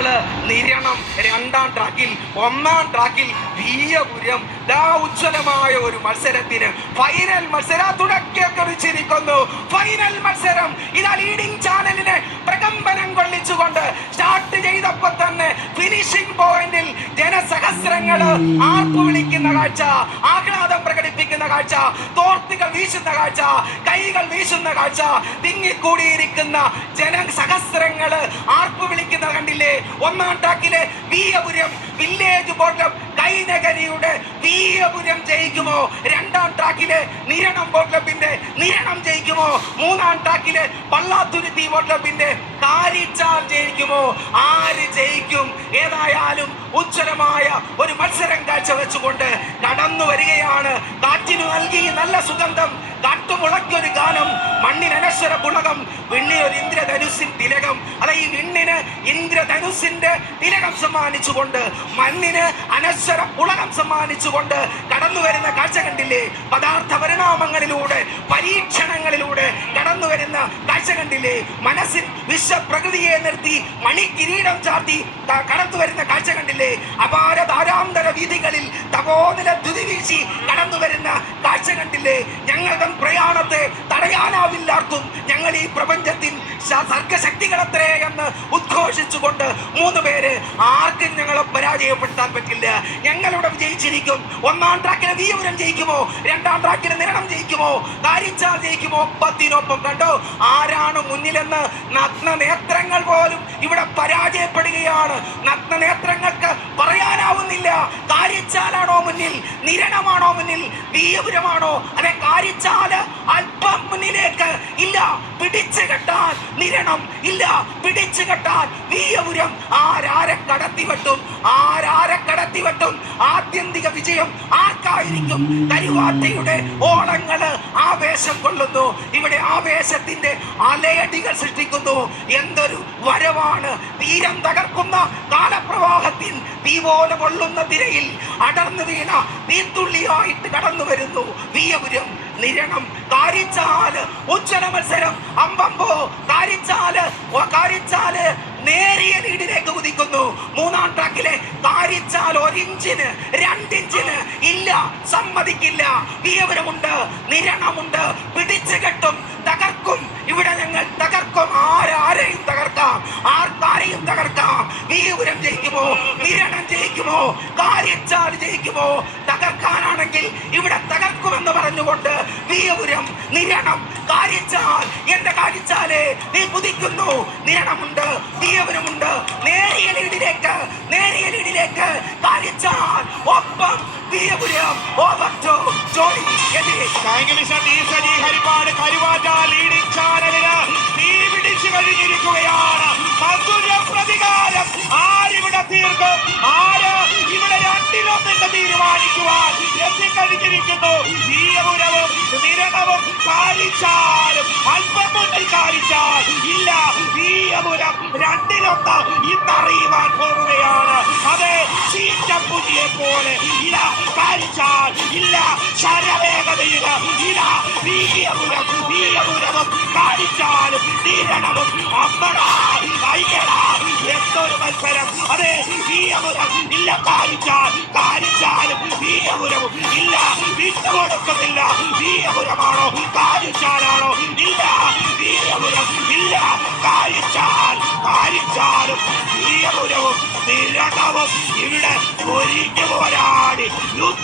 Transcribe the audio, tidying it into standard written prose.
ട്രാക്കുകള് നിരണം രണ്ടാം ട്രാക്കിൽ, ഒന്നാം ട്രാക്കിൽ വീയപുരം. ഉജ്ജ്വലമായ ഒരു മത്സരത്തിന് ഫൈനൽ മത്സരം തുടക്കം കുറിച്ചിരിക്കുന്നു. ഫൈനൽ മത്സരം ഇതാ ലീഡിംഗ് ചാനലിനെ പ്രകമ്പനം കൊള്ളിച്ചുകൊണ്ട് സ്റ്റാർട്ട് ചെയ്തപ്പോൾ തന്നെ ഫിനിഷിംഗ് പോയിന്റിൽ ജനസഹസ്രങ്ങള് ആർപ്പു വിളിക്കുന്ന കാഴ്ച, ആഹ്ലാദം പ്രകടിപ്പിക്കുന്ന കാഴ്ച, തോർത്തുകൾ വീശുന്ന കാഴ്ച, കൈകൾ വീശുന്ന കാഴ്ച, തിങ്ങിക്കൂടിയിരിക്കുന്ന ജനസഹസ്രങ്ങള് ആർപ്പു വിളിക്കുന്ന കണ്ടില്ലേ. ഒന്നാം ട്രാക്കിലെ വീയപുരം വില്ലേജ് ബോർഡം കൈനഗരിയുടെ വീയപുരം ജയിക്കുമോ? രണ്ടാം ട്രാക്കിലെ നിരണം ബോട്ട് ക്ലബിന്റെ നിരണം ജയിക്കുമോ? മൂന്നാം ട്രാക്കിലെ പള്ളാത്തുരുത്തി ബോട്ട് ക്ലബിന്റെ കാരിച്ചാൽ ജയിക്കുമോ? ആര് ജയിക്കും? ഏതായാലും ഉജ്ജ്വലമായ ഒരു മത്സരം കാഴ്ചവെച്ചുകൊണ്ട് കടന്നു വരികയാണ്. കാറ്റിനു നൽകി നല്ല സുഗന്ധം, കാട്ടുമുളയ്ക്കൊരു ഗാനം, മണ്ണിനനശ്വര പുളകം, വിണ്ണിനൊരു ഇന്ദ്രധനുസിൻ തിലകം. അല്ല, ഈ വിണ്ണിന് ഇന്ദ്രധനുസിന്റെ തിലകം സമ്മാനിച്ചുകൊണ്ട്, മണ്ണിന് അനശ്വര പുളകം സമ്മാനിച്ചുകൊണ്ട് കടന്നു വരുന്ന കാഴ്ച കണ്ടില്ലേ. പദാർത്ഥ പരിണാമങ്ങളിലൂടെ, പരീക്ഷണങ്ങളിലൂടെ കടന്നു വരുന്ന കാഴ്ച കണ്ടില്ലേ. മനസ്സിൽ വിശ്വപ്രകൃതിയെ നിർത്തി മണിക്കിരീടം ചാർത്തി കടന്നു വരുന്ന കാഴ്ച കണ്ടില്ലേ. അപാര ധാരാന്തര വീഥികളിൽ തപോനില ദ്യുതി വീശി കടന്നു വരുന്ന കാഴ്ച കണ്ടില്ലേ. ഞങ്ങളുടെ പ്രയാണത്തെ തടയാനാവില്ലാർക്കും, ഞങ്ങൾ ഈ പ്രപഞ്ചത്തിൽ സർഗശക്തികളത്രേ എന്ന് ഉദ്ഘോഷിച്ചുകൊണ്ട് മൂന്ന് പേര് ആർക്കും ഞങ്ങളെ പരാജയപ്പെടുത്താൻ പറ്റില്ല. ഞങ്ങളുടെ വിജയിച്ചിരിക്കും. ഒന്നാം ട്രാക്കിലെ വീയപുരം ജയിക്കുമോ? രണ്ടാം ട്രാക്കിലെ നിരണം ജയിക്കുമോ? കാരിച്ചാൽ ജയിക്കുമോ? ഒപ്പത്തിനൊപ്പം കണ്ടോ ആരാണ് മുന്നിലെന്ന് നഗ്ന നേത്രങ്ങൾ പോലും ഇവിടെ പരാജയപ്പെടുകയാണ്. നഗ്ന നേത്രങ്ങൾക്ക് പറയാനാവുന്നില്ല. കാരിച്ചാലാണോ മുന്നിൽ? നിരണമാണോ മുന്നിൽ? വീയപുരമാണോ? അതെ, കാരിച്ചാല് അല്പം മുന്നിലേക്ക്. ഇല്ല, പിടിച്ചു കെട്ടാൻ നിരണം. ഇല്ല, പിടിച്ചു കെട്ടാൻ വീയപുരം. ആരാരെ കടത്തിവെട്ടും? ആരാരെ കടത്തിവെട്ടും? ആത്യന്തിക വിജയം ആർക്കായിരിക്കും? കരുവാറ്റയുടെ ഓളങ്ങള് ആവേശം കൊള്ളുന്നു. ഇവിടെ ആവേശത്തിന്റെ അലയടികൾ സൃഷ്ടിക്കുന്നു. എന്തൊരു വരവാണ്! തീരം തകർക്കുന്ന കാലപ്രവാഹത്തിൽ തീ പോലെ കൊള്ളുന്ന തിരയിൽ അടർന്നു വീണ തീത്തുള്ളിയായിട്ട് കടന്നു വരുന്നു വീയപുരം. നിരണം കാരിച്ചാല് ഉജ്ജ്വല മത്സരം. അമ്പമ്പോ കാരിച്ചാല് നേരിയ ലീഡിലേക്ക് കുതിക്കുന്നു. മൂന്നാം ട്രാക്കിലെ കാരിച്ചാൽ 1 ഇഞ്ചിന് 2 ഇഞ്ചിന് ഇല്ല, സമ്മതിക്കില്ല. വീയപുരമുണ്ട്, നിരണമുണ്ട്, പിടിച്ചു കെട്ടും, തകർക്കും. ഇവിടെ ഞങ്ങൾ തകർക്കും. ആരെയും തകർക്കാം, ആർക്കാരെയും തകർക്കാം. വീയപുരം ജയിക്കുമോ? നിരണം ജയിക്കുമോ? കാരിച്ചാൽ ജയിക്കുമോ? തകർക്കാനാണെങ്കിൽ ഇവിടെ തകർക്കുമെന്ന് പറഞ്ഞുകൊണ്ട് വീയപുരം, നിരണം, കാരിച്ചാൽ. എന്റെ കാരിച്ചാലേ, നീ കുതിക്കുന്നു. നിരണമുണ്ട്, വീയപുരമുണ്ട്. നേരിയ ലീഡിലേക്ക് കാരിച്ചാൽ. ഒപ്പം വീയപുരം. ഓവർ ടു ജോണി എതിരെ. ഹരിപ്പാട് കരുവാറ്റ ലീഡിംഗ് ചാനലിന് തീ പിടിച്ചു കഴിഞ്ഞിരിക്കുകയാണ്. പ്രതികാരം ആരിവിടെ തീർക്കും? ആര് ഇവിടെ രണ്ടിലൊന്നിട്ട് തീരുമാനിക്കുവാൻ എത്തിക്കഴിഞ്ഞിരിക്കുന്നു. വീയപുരവും നിരണവും കാരിച്ചാലും അല്പം മുന്നിൽ കാരിച്ചാൽ. ഇല്ല, വീയപുരം രണ്ടിലൊന്ന് ഇന്നറിയുവാൻ പോവുകയാണ്. അതെ, ചീറ്റപ്പുലിയെ പോലെ. ഇല്ല, കാരിച്ചാൽ. ഇല്ല, ശരവേഗതയിൽ. ഇല്ല, വീയപുരവും കാരിച്ചാലും നിരണവും. അമ്മടാ, അയ്യടാ, എന്തൊരു മത്സരം! അതെ, വീയപുരം. ഇല്ല, കാരിച്ചാലും വീയപുരവും. ഇല്ല, വിട്ടുകൊടുക്കുന്നില്ല. വീയപുരമാണോ കാരിച്ചാലാണോ? ഇല്ല, വീയപുരം. ഇല്ല, കാരിച്ചാലും വീയപുരവും നിരണവും ഇവിടെ ഒരുങ്ങി പോരാടി യുദ്ധം